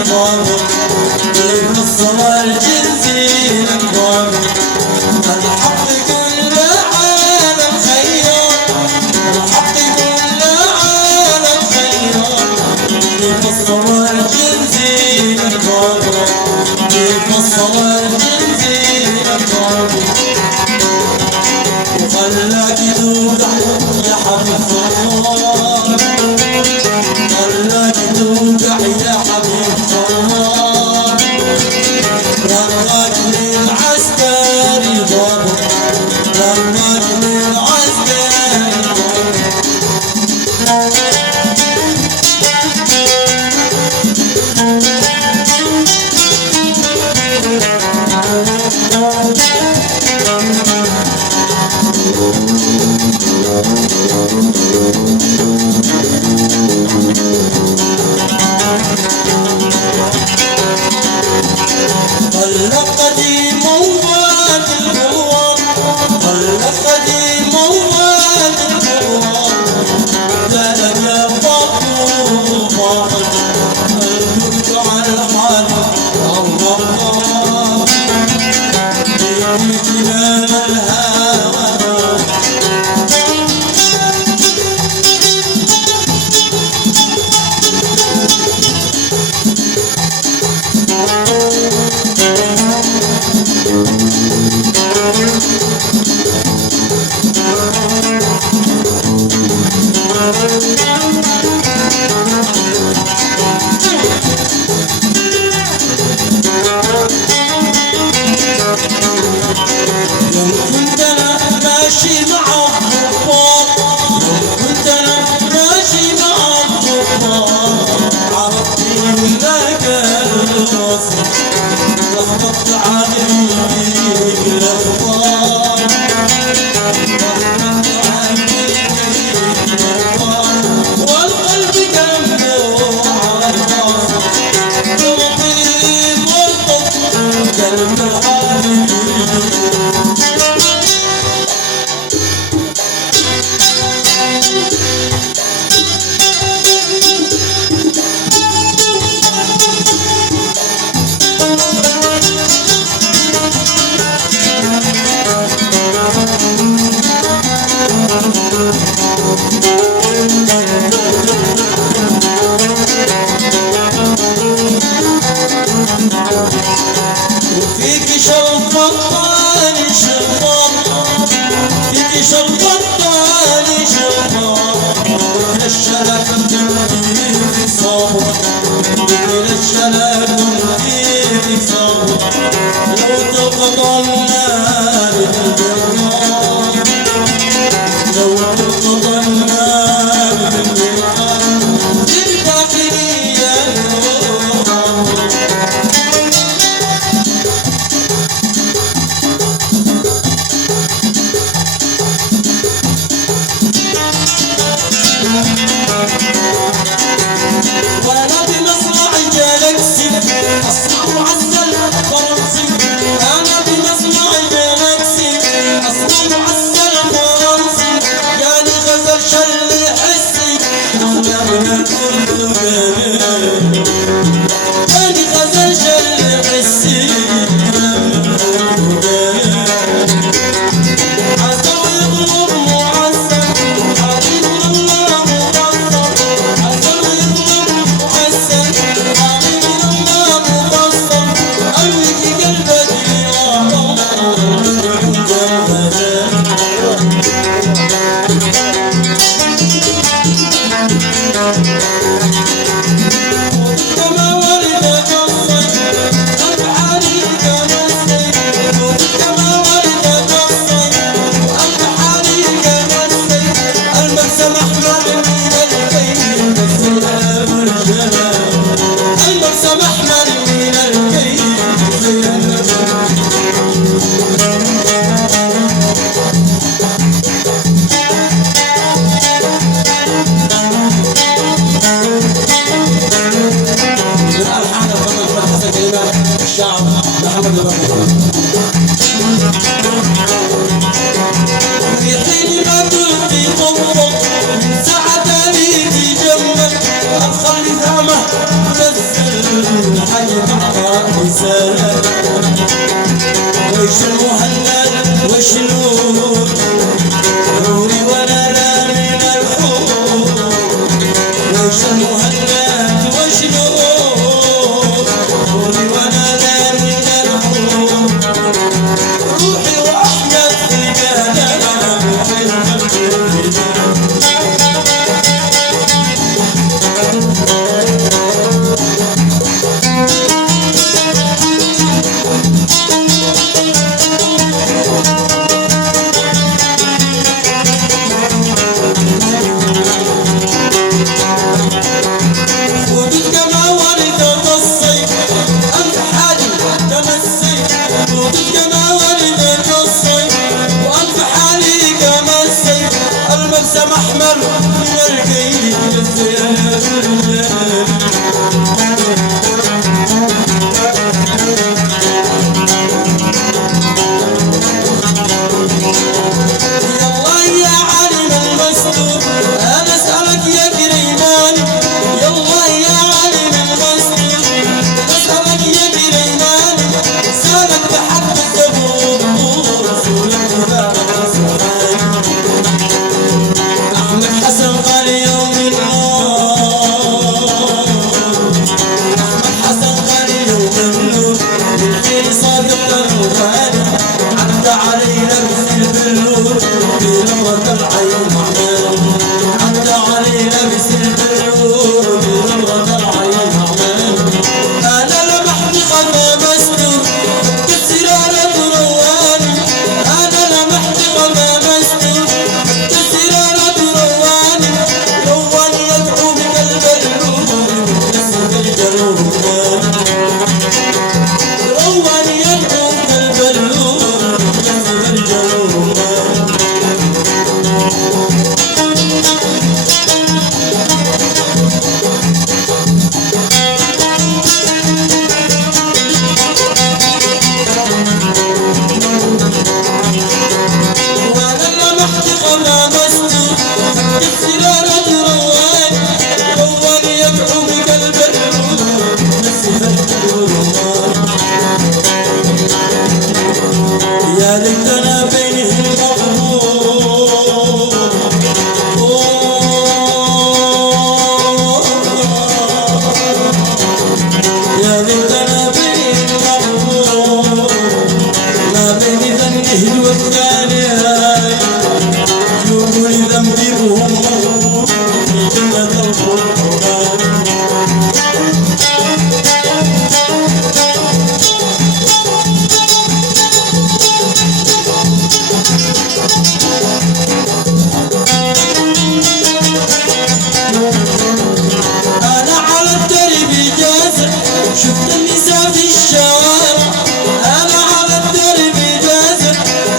الغابة في الصلاة الجنزير الغابة الحق كل عالم خيار الحق كل عالم خيار في الصلاة الجنزير الغابة في الصلاة الجنزير الغابة وخلاك توقع يا حبيب صوار خلاك توقع يا حبيب صوار رماك للعسكري غابة رماك للعسكري غابة طلقتي موات الغوار طلقتي موات الغوار ذلك يا فاطمة فاطمة قلبك على الحال الله في جنان الهوى يوم كنت انا ماشي مع الضباط يوم كنت انا ماشي مع الضباط عرفتي هناك الوصف لخبطت عني فيك الاخبار لخبطت عني فيك الاخبار والقلب جنبه على الراس يطيب والطف قلب الحبيب وفيك شربطاني شربط فيك شربطاني شربط وتنشلك تمدي في صبر وتنشلك تمدي في صبر لو تقضى النار بالجرار لو تقضى النار بالجرار تبتغي يا الروح وانا بمصنع جالكسي رسالة وش المهند وش نور نوري وانا لا من الحور وش المهند وش نور نوري وانا لا من الحور روحي واحمد في جهنم روحي المجد أحمر من القيد للزيان يا ليتنا بينهم مغمور يا ليتنا بينهم مغمور ما بين ذنبه والثاني يقول ذنبي وهم مغمور في جنة القرآن شفت النساء في الشوارع أنا على الدرب جازر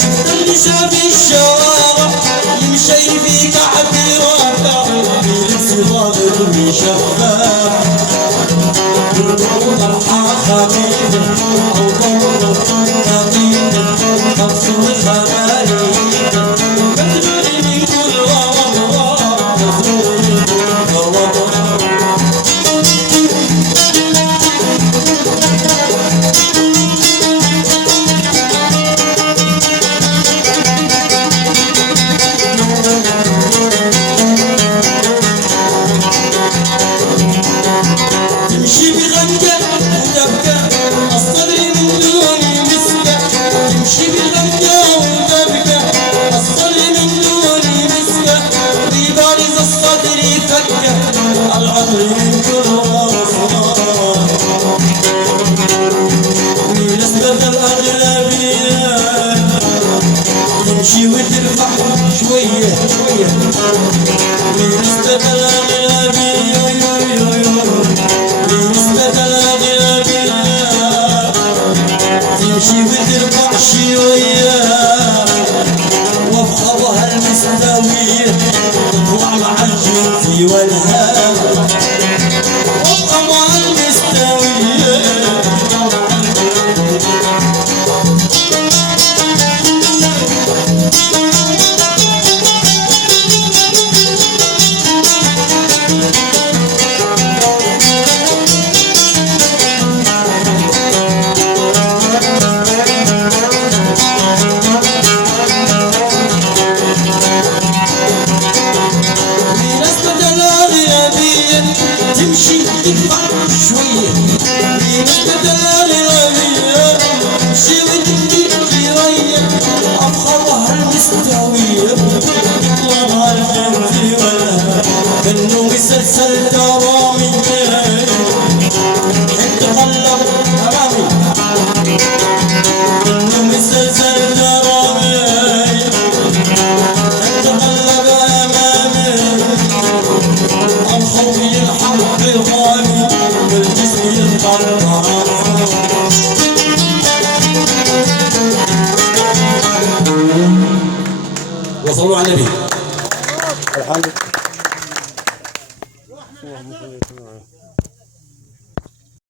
شفت النساء في الشوارع يمشي في كعبي رافع بلبس ظاهر شفاف يربط طرحة خفيفة أو ضمة خفيفة تبصر خماريفة مدري من كل وضع مدري من كل وضع تمشي بغنجة وتبكى الصدر من دون مسكة تمشي بغنجة وتبكى مسلسل درامي اتقلب امامي انه مسلسل درامي اتقلب امامي الخوف يلحق عظامي والجسم يتقطع وصلوا على النبي.